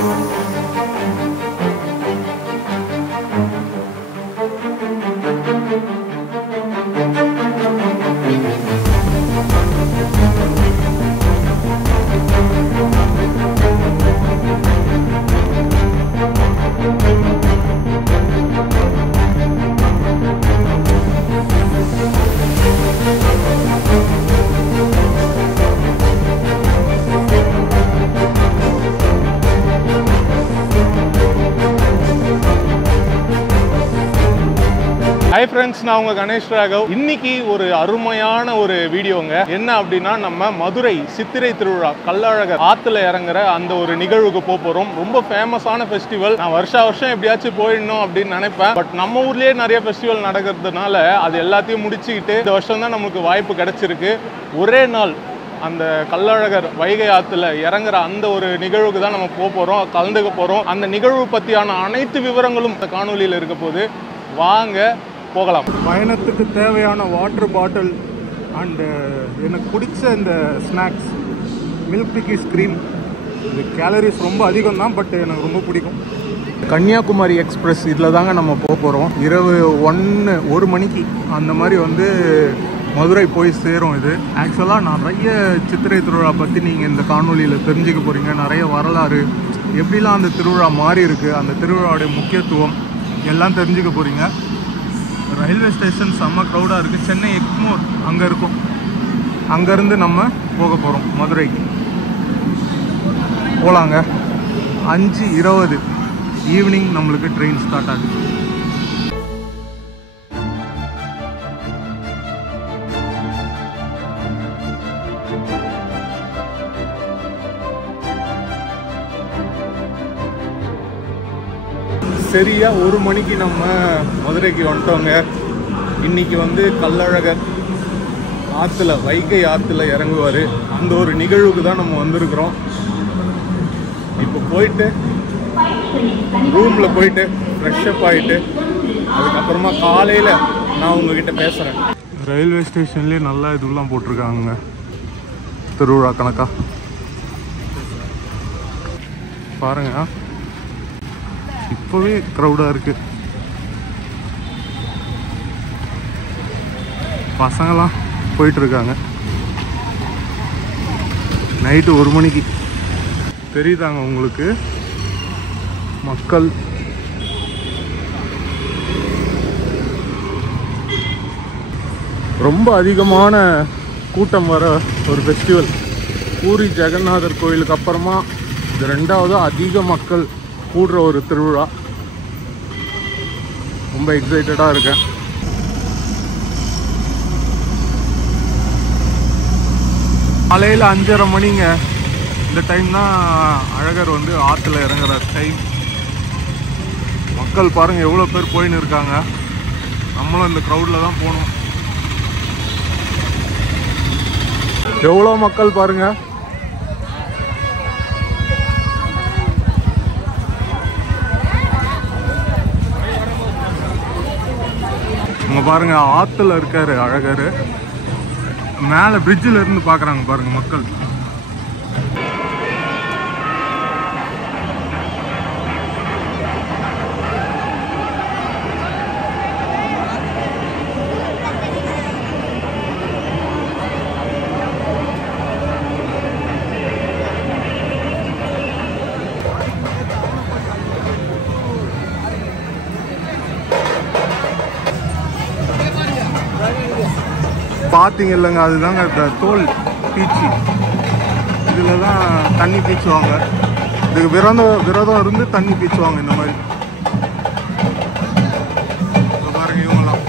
Hi friends, நான் உங்க கணேஷ் ராகவ். இன்னைக்கு ஒரு அருமையான ஒரு வீடியோங்க. என்ன அப்படின்னா நம்ம மதுரை சித்திரை திருவிழா கள்ளழகர் ஆத்துல இறங்குற அந்த ஒரு நிகழ்வுக்கு போறோம். ரொம்ப ஃபேமஸான ஃபெஸ்டிவல். நான் வருஷம் எப்படியாச்சும் போயிடணும் அப்படின்னு நினைப்பேன். பட் நம்ம ஊர்லயே நிறைய ஃபெஸ்டிவல் நடக்கிறதுனால அது எல்லாத்தையும் முடிச்சுக்கிட்டு இந்த வருஷம் தான் நமக்கு வாய்ப்பு கிடைச்சிருக்கு. ஒரே நாள் அந்த கள்ளழகர் வைகை ஆற்றுல இறங்குற அந்த ஒரு நிகழ்வுக்கு தான் நம்ம போகிறோம், கலந்துக்க போகிறோம். அந்த நிகழ்வு பற்றியான அனைத்து விவரங்களும் இந்த காணொலியில் இருக்க போது வாங்க போகலாம். பயணத்துக்கு தேவையான வாட்டர் பாட்டில் அண்டு எனக்கு பிடிச்ச இந்த ஸ்நாக்ஸ் மில்க் பிக்கிஸ் க்ரீம். இது கேலரிஸ் ரொம்ப அதிகம் தான், பட் எனக்கு ரொம்ப பிடிக்கும். கன்னியாகுமரி எக்ஸ்பிரஸ் இதில் தாங்க நம்ம போகிறோம். இரவு 1 மணிக்கு அந்த மாதிரி வந்து மதுரை போய் சேரும். இது ஆக்சுவலாக நிறைய சித்திரை திருவிழா பற்றி நீங்கள் இந்த காணொலியில் தெரிஞ்சுக்க போகிறீங்க. நிறைய வரலாறு, எப்படிலாம் அந்த திருவிழா மாறி இருக்குது, அந்த திருவிழாவுடைய முக்கியத்துவம் எல்லாம் தெரிஞ்சுக்க போகிறீங்க. ரயில்வே ஸ்டேஷன் செம்ம க்ரௌடாக இருக்குது. சென்னை எக்மோர் அங்கே இருக்கும். அங்கேருந்து நம்ம போக போகிறோம் மதுரைக்கு. போகலாங்க. 5:20 ஈவினிங் நம்மளுக்கு ட்ரெயின் ஸ்டார்ட் ஆகுது. சரியா 1 மணிக்கு நம்ம மதுரைக்கு வந்துட்டோங்க. இன்னைக்கு வந்து கள்ளழகர் ஆற்றுல வைகை ஆற்றுல இறங்குவார். அந்த ஒரு நிகழ்வுக்கு தான் நம்ம வந்திருக்கிறோம். இப்போ போயிட்டு ரூமில் போயிட்டு ஃப்ரெஷ்அப் ஆகிட்டு அதுக்கப்புறமா காலையில் நான் உங்ககிட்ட பேசுகிறேன். ரயில்வே ஸ்டேஷன்லேயே நல்லா இதுலாம் போட்டிருக்காங்க திருவிழா கணக்கா. பாருங்க, இப்போவே க்ரௌடாக இருக்குது. பசங்களாம் போயிட்டுருக்காங்க. நைட்டு 1 மணிக்கு தெரியுதாங்க உங்களுக்கு மக்கள். ரொம்ப அதிகமான கூட்டம் வர ஒரு ஃபெஸ்டிவல். பூரி ஜெகநாதர் கோயிலுக்கு அப்புறமா இது 2வது அதிக மக்கள் கூடுற ஒரு திருவிழா. ரொம்ப எக்ஸைட்டடாக இருக்கேன். காலையில் 5:30 மணிங்க. இந்த டைம் தான் அழகர் வந்து ஆற்றுல இறங்குற டைம். மக்கள் பாருங்கள் எவ்வளோ பேர் போயின்னு இருக்காங்க. நம்மளும் இந்த க்ரௌடில் தான் போகணும். எவ்வளோ மக்கள் பாருங்கள். இங்கே பாருங்க, ஆற்றுல இருக்காரு அழகர். மேலே பிரிட்ஜில் இருந்து பார்க்குறாங்க பாருங்க மக்கள். பார்த்தீங்க இல்லைங்க, அதுதாங்க தோல் பீச்சு. இதில் தான் தண்ணி பீச்சுவாங்க. இதுக்கு விரதம் இருந்து தண்ணி பீச்சுவாங்க இந்த மாதிரி. பாருங்க இவங்கெல்லாம்.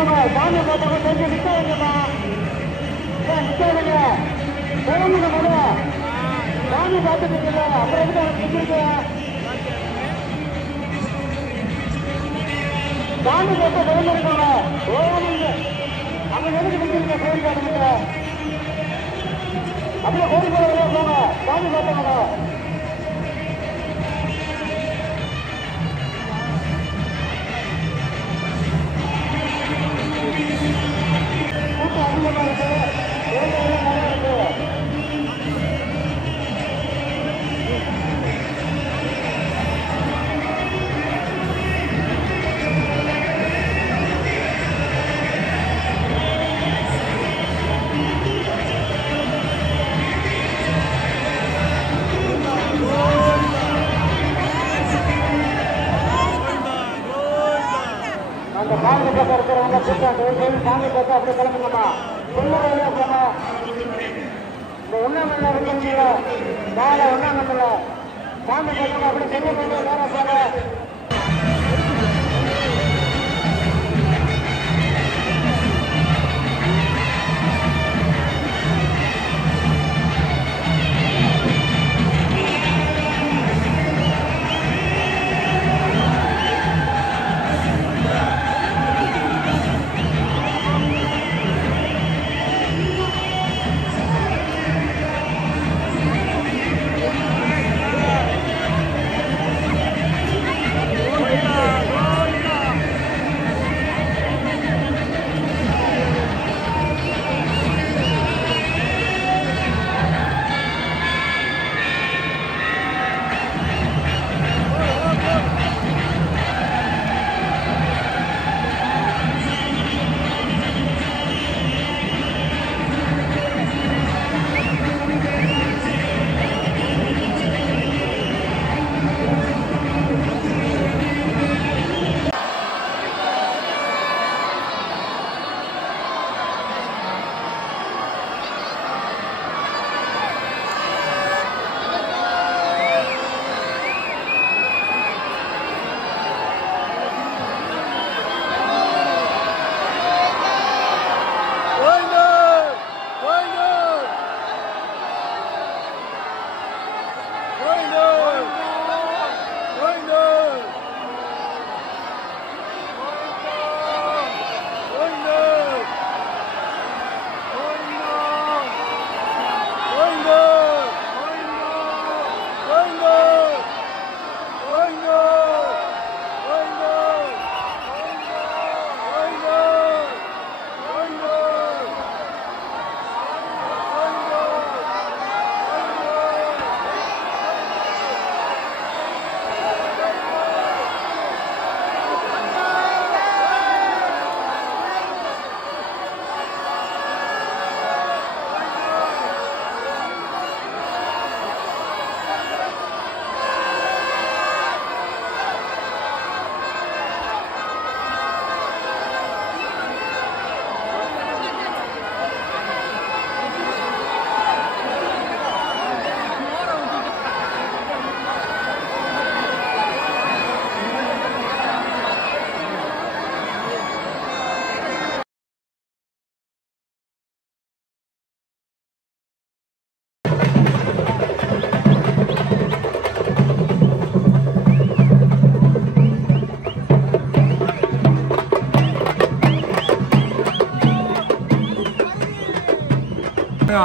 போங்க சாமி போட்டவங்க கொஞ்சம் நிற்காதுங்கம்மா நிற்காதுங்க போகணுங்க முதல்ல சாமி பார்த்துட்டு இருக்கல அப்புறம் எதுக்கு அவங்க நிற்கிறீங்க சாமி போட்ட விழுந்திருக்காங்க போகணுங்க அங்க எதுக்கு நிற்கிறீங்க கோரி காட்டுங்க அப்படியே கோரி போட போங்க சாமி பார்த்தவங்க அதிகமாக இருக்கு அந்த சாமி பக்கம் இருக்கிறவங்க கூட்டம் சாமி பக்கம் அப்படியே கிளம்புங்கம்மா சொல்லுங்க போங்க இந்த ஒன்னாங்கல்ல இருக்கீங்களா மேல ஒன்னாங்கல்ல சாமி பக்கம் அப்படி சொல்லுங்க வேற போங்க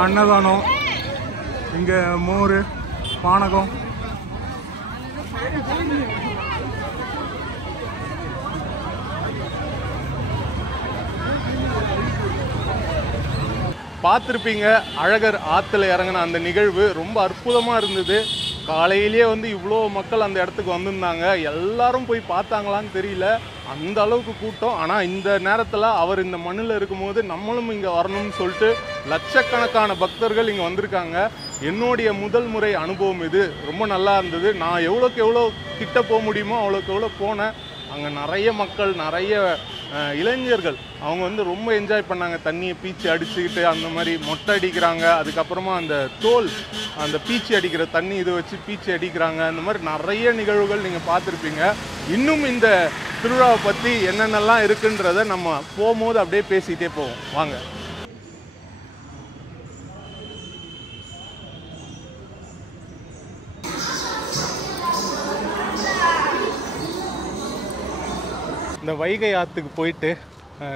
அன்னதானம் இங்கே மோர் பானகம் பார்த்துருப்பீங்க. அழகர் ஆற்றுல இறங்கின அந்த நிகழ்வு ரொம்ப அற்புதமாக இருந்தது. காலையிலேயே வந்து இவ்வளோ மக்கள் அந்த இடத்துக்கு வந்திருந்தாங்க. எல்லாரும் போய் பார்த்தாங்களான்னு தெரியல, அந்த அளவுக்கு கூட்டம். ஆனால் இந்த நேரத்தில் அவர் இந்த மண்ணில் இருக்கும்போது நம்மளும் இங்கே வரணும்னு சொல்லிட்டு லட்சக்கணக்கான பக்தர்கள் இங்கே வந்திருக்காங்க. என்னுடைய முதல் முறை அனுபவம் இது. ரொம்ப நல்லா இருந்தது. நான் எவ்வளோக்கு எவ்வளோ கிட்ட போக முடியுமோ அவ்வளோக்கு எவ்வளோ போனேன். அங்கே நிறைய மக்கள், நிறைய இளைஞர்கள் அவங்க வந்து ரொம்ப என்ஜாய் பண்ணாங்க. தண்ணியை பீச்சி அடிச்சுக்கிட்டு அந்த மாதிரி மொட்டை அடிக்கிறாங்க. அதுக்கப்புறமா அந்த தோல், அந்த பீச்சி அடிக்கிற தண்ணி இதை வச்சு பீச்சி அடிக்கிறாங்க. அந்த மாதிரி நிறைய நிகழ்வுகள் நீங்கள் பார்த்துருப்பீங்க. இன்னும் இந்த திருவிழாவை பற்றி என்னென்னலாம் இருக்குன்றதை நம்ம போகும்போது அப்படியே பேசிகிட்டே போவோம். வாங்க. இந்த வைகை ஆற்றுக்கு போயிட்டு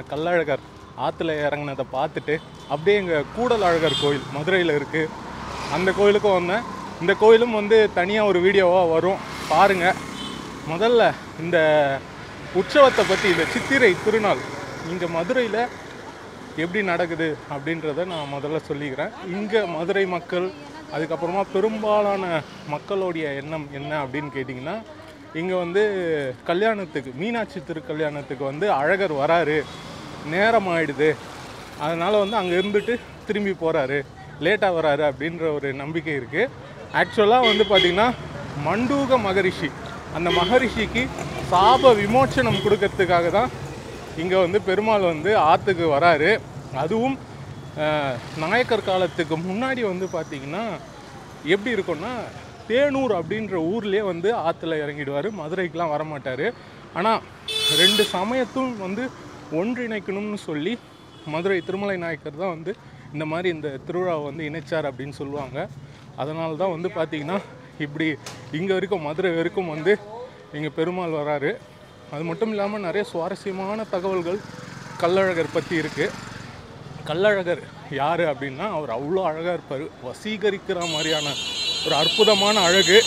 கள்ளழகர் ஆற்றுல இறங்கினதை பார்த்துட்டு அப்படியே எங்கள் கூடல் அழகர் கோயில் மதுரையில் இருக்குது, அந்த கோயிலுக்கும் வந்தேன். இந்த கோயிலும் வந்து தனியாக ஒரு வீடியோவாக வரும், பாருங்கள். முதல்ல இந்த உற்சவத்தை பற்றி, இந்த சித்திரை திருநாள் இங்கே மதுரையில் எப்படி நடக்குது அப்படின்றத நான் முதல்ல சொல்லிக்கிறேன். இங்கே மதுரை மக்கள், அதுக்கப்புறமா பெரும்பாலான மக்களுடைய எண்ணம் என்ன அப்படின்னு கேட்டிங்கன்னா, இங்கே வந்து கல்யாணத்துக்கு, மீனாட்சி திருக்கல்யாணத்துக்கு வந்து அழகர் வராரு, நேரம் ஆகிடுது, அதனால் வந்து அங்கே இருந்துட்டு திரும்பி போகிறாரு, லேட்டாக வராரு அப்படின்ற ஒரு நம்பிக்கை இருக்குது. ஆக்சுவலாக வந்து பார்த்திங்கன்னா மண்டூக மகரிஷி, அந்த மகரிஷிக்கு சாப விமோச்சனம் கொடுக்கறதுக்காக தான் இங்கே வந்து பெருமாள் வந்து ஆற்றுக்கு வராரு. அதுவும் நாயக்கர் காலத்துக்கு முன்னாடி வந்து பார்த்திங்கன்னா எப்படி இருக்கும்னா, தேனூர் அப்படின்ற ஊர்லேயே வந்து ஆற்றுல இறங்கிடுவார், மதுரைக்கெலாம் வரமாட்டார். ஆனால் ரெண்டு சமயத்தும் வந்து ஒன்றிணைக்கணும்னு சொல்லி மதுரை திருமலை நாயக்கர் தான் வந்து இந்த மாதிரி இந்த திருவிழாவை வந்து இணைச்சார் அப்படின்னு சொல்லுவாங்க. அதனால தான் வந்து பார்த்திங்கன்னா இப்படி இங்கே வரைக்கும், மதுரை வரைக்கும் வந்து இங்கே பெருமாள் வராரு. அது மட்டும் இல்லாமல் நிறைய சுவாரஸ்யமான தகவல்கள் கள்ளழகர் பற்றி இருக்குது. கள்ளழகர் யார் அப்படின்னா, அவர் அவ்வளோ அழகாக இருப்பார், வசீகரிக்கிற மாதிரியான ஒரு அற்புதமான அழகு.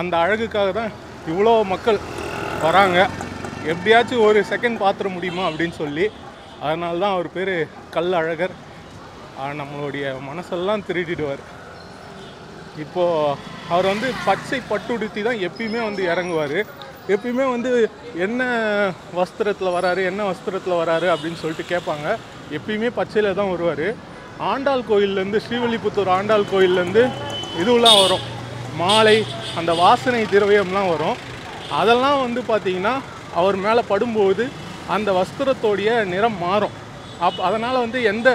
அந்த அழகுக்காக தான் இவ்வளோ மக்கள் வராங்க, எப்படியாச்சும் ஒரு செகண்ட் பார்த்துட முடியுமா அப்படின்னு சொல்லி. அதனால தான் அவர் பேர் கள்ளழகர். நம்மளுடைய மனசெல்லாம் திருடிடுவார். இப்போது அவர் வந்து பச்சை பட்டுடுத்தி தான் எப்பயுமே வந்து இறங்குவார். எப்பயுமே வந்து என்ன வஸ்திரத்தில் வராரு, என்ன வஸ்திரத்தில் வராரு அப்படின்னு சொல்லிட்டு கேட்பாங்க. எப்பயுமே பச்சையில் தான் வருவார். ஆண்டாள் கோயிலேருந்து, ஸ்ரீவில்லிபுத்தூர் ஆண்டாள் கோயிலேருந்து இதுவெல்லாம் வரும், மாலை, அந்த வாசனை திரவியம்லாம் வரும். அதெல்லாம் வந்து பார்த்திங்கன்னா அவர் மேலே படும்போது அந்த வஸ்திரத்தோடைய நிறம் மாறும். அதனால் வந்து எந்த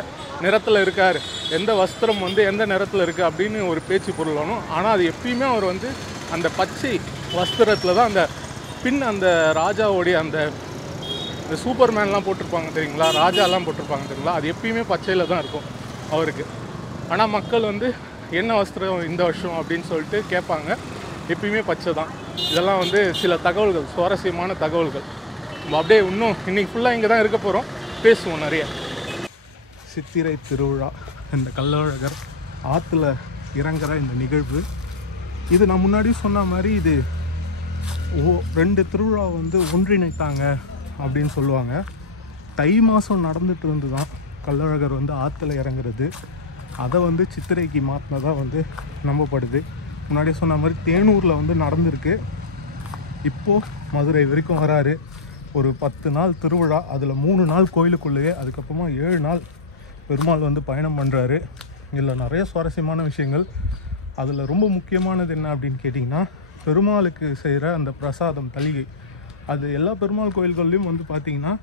நிறத்தில் இருக்கார், எந்த வஸ்திரம் வந்து எந்த நிறத்தில் இருக்குது அப்படின்னு ஒரு பேச்சு பொருள் வரும். ஆனால் அது எப்பயுமே அவர் வந்து அந்த பச்சை வஸ்திரத்தில் தான், அந்த பின் அந்த ராஜாவோடைய அந்த சூப்பர்மேன்லாம் போட்டிருப்பாங்க தெரியுங்களா, ராஜாலாம் போட்டிருப்பாங்க தெரியுங்களா, அது எப்பயுமே பச்சையில் தான் இருக்கும் அவருக்கு. ஆனால் மக்கள் வந்து என்ன வஸ்திரம் இந்த வருஷம் அப்படின்னு சொல்லிட்டு கேட்பாங்க. எப்பயுமே பச்சை தான். இதெல்லாம் வந்து சில தகவல்கள், சுவாரஸ்யமான தகவல்கள். அப்படியே இன்னும் இன்றைக்கி ஃபுல்லாக இங்கே தான் இருக்க போகிறோம், பேசுவோம் நிறைய. சித்திரை திருவிழா, இந்த கள்ளழகர் ஆற்றுல இறங்குற இந்த நிகழ்வு, இது நான் முன்னாடி சொன்ன மாதிரி இது ரெண்டு திருவிழா வந்து ஒன்றிணைத்தாங்க அப்படின்னு சொல்லுவாங்க. தை மாதம் நடந்துட்டு இருந்து தான் கள்ளழகர் வந்து ஆற்றுல இறங்குறது. அதை வந்து சித்திரைக்கு மாற்றினதாக வந்து நம்பப்படுது. முன்னாடி சொன்ன மாதிரி தேனூரில் வந்து நடந்திருக்கு. இப்போது மதுரை வரைக்கும் வராரு. ஒரு 10 நாள் திருவிழா, அதில் 3 நாள் கோயிலுக்குள்ளேயே, அதுக்கப்புறமா 7 நாள் பெருமாள் வந்து பயணம் பண்ணுறாரு. இதில் நிறைய சுவாரஸ்யமான விஷயங்கள். அதில் ரொம்ப முக்கியமானது என்ன அப்படின்னு கேட்டிங்கன்னா, பெருமாளுக்கு செய்கிற அந்த பிரசாதம் தளிகை, அது எல்லா பெருமாள் கோயில்கள்லையும் வந்து பார்த்திங்கன்னா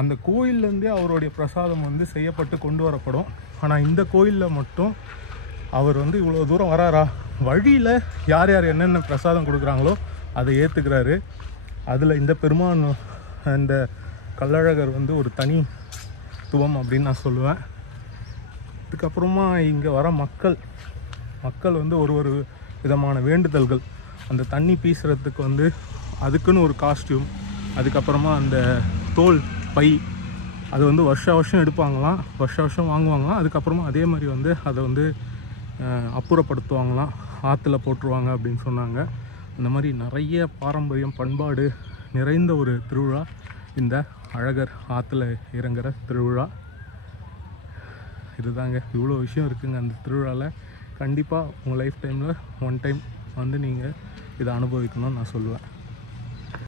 அந்த கோயிலேருந்தே அவருடைய பிரசாதம் வந்து செய்யப்பட்டு கொண்டு வரப்படும். ஆனால் இந்த கோயிலில் மட்டும் அவர் வந்து இவ்வளோ தூரம் வராரா, வழியில் யார் யார் என்னென்ன பிரசாதம் கொடுக்குறாங்களோ அதை ஏற்றுக்கிறாரு. அதில் இந்த பெருமான், இந்த கள்ளழகர் வந்து ஒரு தனித்துவம் அப்படின்னு நான் சொல்லுவேன். இதுக்கப்புறமா இங்கே வர மக்கள் வந்து ஒரு விதமான வேண்டுதல்கள், அந்த தண்ணி பீசுறதுக்கு வந்து அதுக்குன்னு ஒரு காஸ்டியூம், அதுக்கப்புறமா அந்த தோல் பை, அது வந்து வருஷம் எடுப்பாங்களாம், வருஷம் வாங்குவாங்களாம். அதுக்கப்புறமா அதே மாதிரி வந்து அதை வந்து அப்புறப்படுத்துவாங்களாம், ஆற்றுல போட்டுருவாங்க அப்படின்னு சொன்னாங்க. அந்த மாதிரி நிறைய பாரம்பரியம், பண்பாடு நிறைந்த ஒரு திருவிழா இந்த அழகர் ஆற்றுல இறங்குற திருவிழா. இதுதாங்க, இவ்வளோ விஷயம் இருக்குங்க அந்த திருவிழாவில். கண்டிப்பாக உங்கள் லைஃப் டைமில் 1 டைம் வந்து நீங்கள் இதை அனுபவிக்கணும்னு நான் சொல்லுவேன்.